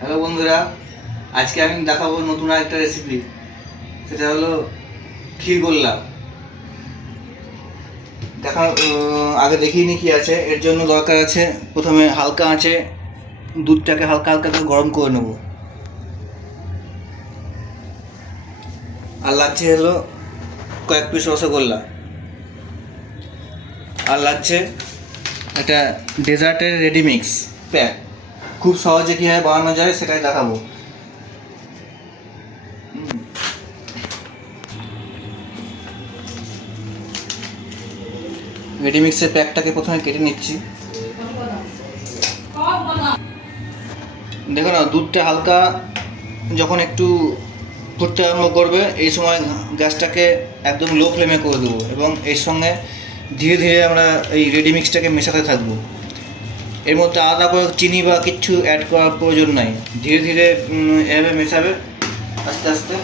Hello বন্ধুরা, আজকে আমি দেখাবো নতুন একটা রেসিপি সেটা হলো ক্ষীর ক্ষীরগোল্লা দেখা আগে দেখিয়ে নি কি আছে। এর জন্য দরকার আছে, প্রথমে হালকা আঁচে দুধটাকে হালকা হালকা করে গরম করে নেব। আর লাগছে হলো কয়েক পিস রসগোল্লা। আর লাগছে একটা ডেজার্টের রেডি মিক্স প্যাক। খুব সহজে কীভাবে বানানো যায় সেটাই দেখাবো। রেডি মিক্সের প্যাকটাকে প্রথমে কেটে নিচ্ছি। দেখো না, দুধটা হালকা যখন একটু ফুটতে আরম্ভ করবে, এই সময় গ্যাসটাকে একদম লো ফ্লেমে করে দেবো এবং এর সঙ্গে ধীরে ধীরে আমরা এই রেডি মিক্সটাকে মেশাতে থাকব। এর মধ্যে আলাদা করে চিনি বা কিছু অ্যাড করার প্রয়োজন নাই। ধীরে ধীরে এভাবে মেশাবে, আস্তে আস্তে।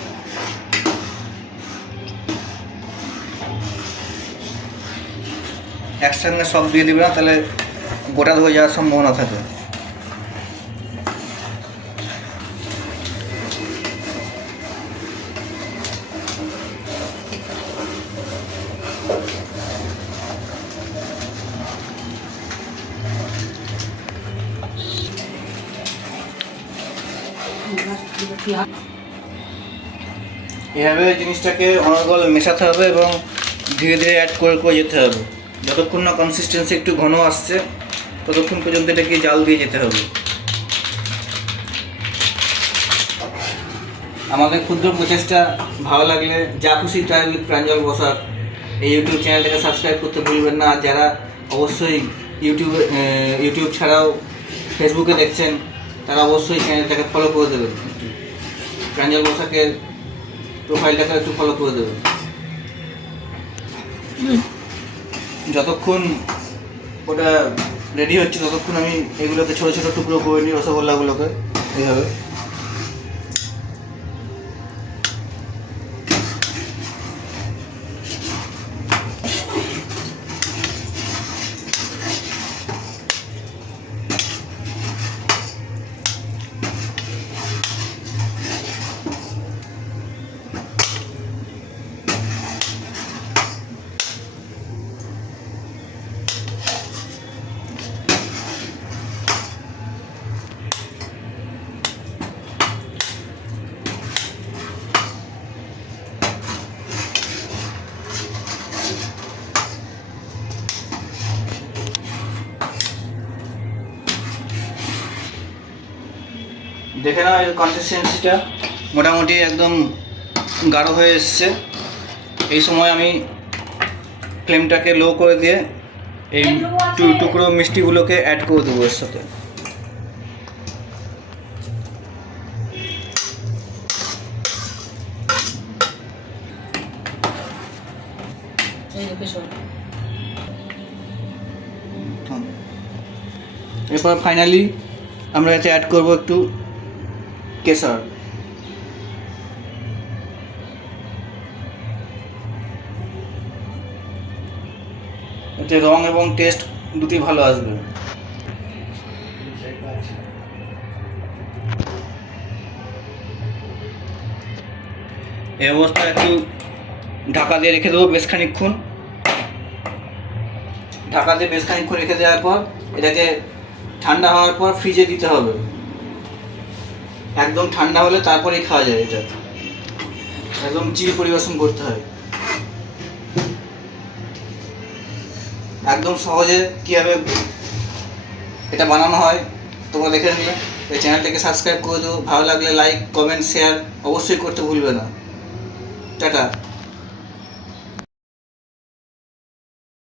একসঙ্গে সব দিয়ে দিবে না, তাহলে গোটা ধরে যাওয়ার সম্ভাবনা থাকে। এভাবে জিনিসটাকে অনর্গল মেশাতে হবে এবং ধীরে ধীরে অ্যাড করে করে যেতে হবে। যতক্ষণ না কনসিস্টেন্সি একটু ঘন আসছে, ততক্ষণ পর্যন্ত এটাকে জাল দিয়ে যেতে হবে। আমাদের ক্ষুদ্র প্রচেষ্টা, ভালো লাগলে যা খুশি তাই উইথ প্রাঞ্জল বসাক এই ইউটিউব চ্যানেলটাকে সাবস্ক্রাইব করতে ভুলবেন না। আর যারা অবশ্যই ইউটিউবে ইউটিউব ছাড়াও ফেসবুকে দেখছেন তারা অবশ্যই চ্যানেলটাকে ফলো করে দেবেন। প্রাঞ্জল বসাকের প্রোফাইলটাকে একটু ফলো করে দেবেন যতক্ষণ ওটা রেডি হচ্ছে, ততক্ষণ আমি এগুলোকে ছোটো ছোটো টুকরো করে নিই রসগোল্লাগুলোকে, এইভাবে দেখে নাও এর কনসিস্টেন্সিটা মোটামুটি একদম গাঢ় হয়ে এসছে। এই সময় আমি ফ্লেমটাকে লো করে দিয়ে এই টুকরো মিষ্টিগুলোকে অ্যাড করে দেবো এর সাথে। এরপর ফাইনালি আমরা এতে অ্যাড করব একটু কেশর এতে রং এবং টেস্ট দুটি ভালো আসবে। এই অবস্থায় একটু ঢাকা দিয়ে রেখে দেবো বেশ খানিকক্ষণ। ঢাকা দিয়ে বেশ খানিকক্ষণ রেখে দেওয়ার পর এটাকে ঠান্ডা হওয়ার পর ফ্রিজে দিতে হবে। একদম ঠান্ডা হলে তারপরেই খাওয়া যায় এটা। একদম চিল পরিবেশন করতে হয়। একদম সহজে কীভাবে এটা বানানো হয়, তোমরা দেখে নিলে এই চ্যানেলটাকে সাবস্ক্রাইব করে দেবো ভালো লাগলে লাইক কমেন্ট শেয়ার অবশ্যই করতে ভুলবে না। টাটা।